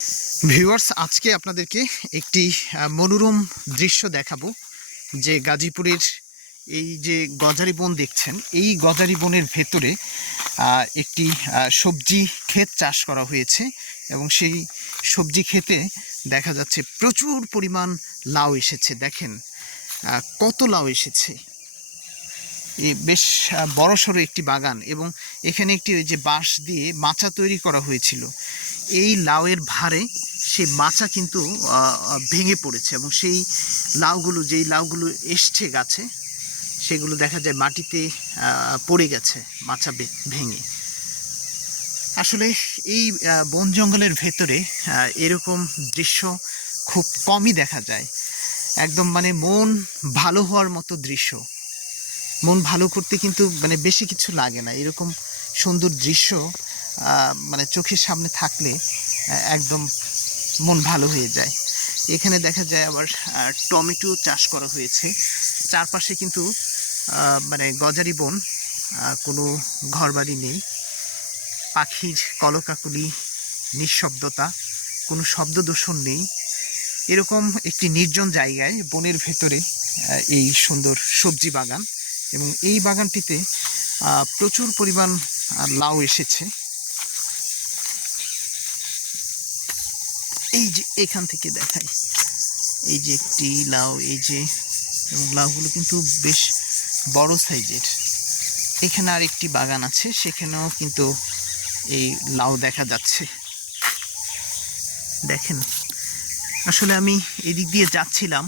Viewers, আজকে আপনাদেরকে একটি মনোরম দৃশ্য দেখাবো। যে গাজীপুরের এই যে গজারি বন দেখছেন, এই গজারি বনের ভেতরে একটি সবজি ক্ষেত চাষ করা হয়েছে এবং সেই সবজি ক্ষেতে দেখা যাচ্ছে প্রচুর পরিমাণ লাউ এসেছে। দেখেন কত লাউ এসেছে। এই বেশ বড়সড় একটি বাগান এবং এখানে একটি ওই যে বাঁশ দিয়ে মাচা তৈরি করা হয়েছিল। এই লাউয়ের ভারে সেই মাচা কিন্তু ভেঙে পড়েছে এবং সেই যেই লাউগুলো এসছে গাছে, সেগুলো দেখা যায় মাটিতে পড়ে গেছে মাচা ভেঙে। আসলে এই বন জঙ্গলের ভেতরে এরকম দৃশ্য খুব কমই দেখা যায়। একদম মানে মন ভালো হওয়ার মতো দৃশ্য। মন ভালো করতে কিন্তু মানে বেশি কিছু লাগে না। এরকম সুন্দর দৃশ্য মানে চোখের সামনে থাকলে একদম মন ভালো হয়ে যায়। এখানে দেখা যায় আবার টমেটো চাষ করা হয়েছে। চারপাশে কিন্তু মানে গজারি বন, কোনো ঘরবাড়ি নেই, পাখির কলকাকলি, নিঃশব্দতা, কোনো শব্দ দূষণ নেই। এরকম একটি নির্জন জায়গায় বনের ভেতরে এই সুন্দর সবজি বাগান এবং এই বাগানটিতে প্রচুর পরিমাণ লাউ এসেছে। এই যে এখান থেকে দেখাই, এই যে একটি লাউ, এই যে, এবং লাউগুলো কিন্তু বেশ বড় সাইজের। এখানে আর একটি বাগান আছে, সেখানেও কিন্তু এই লাউ দেখা যাচ্ছে। দেখেন, আসলে আমি এদিক দিয়ে যাচ্ছিলাম,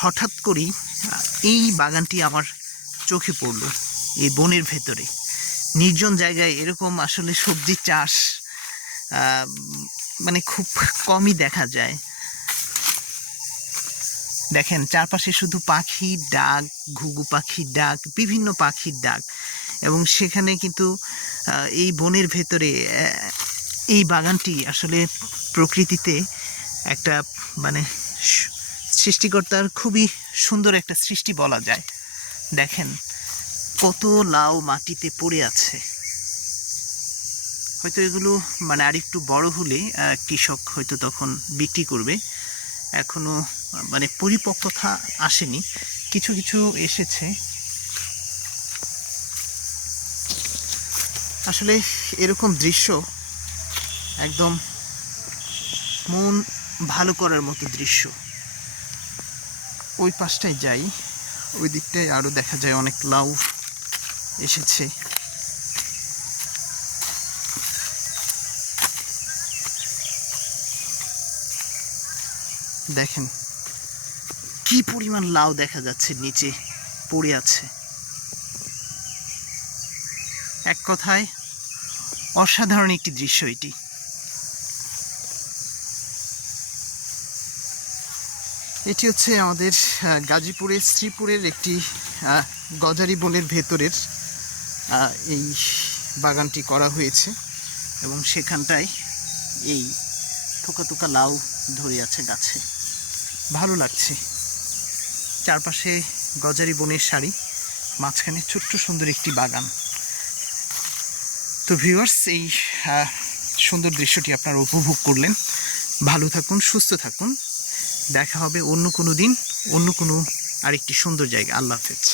হঠাৎ করেই এই বাগানটি আমার চোখে পড়লো। এই বনের ভেতরে নির্জন জায়গায় এরকম আসলে সবজি চাষ মানে খুব কমই দেখা যায়। দেখেন চারপাশে শুধু পাখির ডাক, ঘুঘু পাখির ডাক, বিভিন্ন পাখির ডাক, এবং সেখানে কিন্তু এই বনের ভেতরে এই বাগানটি আসলে প্রকৃতিতে একটা মানে সৃষ্টিকর্তার খুবই সুন্দর একটা সৃষ্টি বলা যায়। দেখেন কত লাউ মাটিতে পড়ে আছে। হয়তো এগুলো মানে আরেকটু বড় হলে কৃষক হয়তো তখন বিক্রি করবে। এখনো মানে পরিপক্কতা আসেনি, কিছু কিছু এসেছে। আসলে এরকম দৃশ্য একদম মন ভালো করার মতো দৃশ্য। ওই পাশটায় যাই, ওই দিকটায় আরও দেখা যায় অনেক লাউ এসেছে। দেখেন কি পরিমাণ লাউ দেখা যাচ্ছে নিচে পড়ে আছে। এক কথায় অসাধারণ একটি দৃশ্য এটি। এটি হচ্ছে আমাদের গাজীপুরের শ্রীপুরের একটি গজারি বনের ভেতরের এই বাগানটি করা হয়েছে এবং সেখানটায় এই থোকা থোকা লাউ ধরে আছে গাছে। ভালো লাগছে। চারপাশে গজারি বনের সারি, মাঝখানে ছোট্ট সুন্দর একটি বাগান। তো ভিউয়ার্স, এই সুন্দর দৃশ্যটি আপনারা উপভোগ করলেন। ভালো থাকুন, সুস্থ থাকুন। দেখা হবে অন্য কোনো দিন, অন্য কোনো আরেকটি সুন্দর জায়গা। আল্লাহ হাফেজ।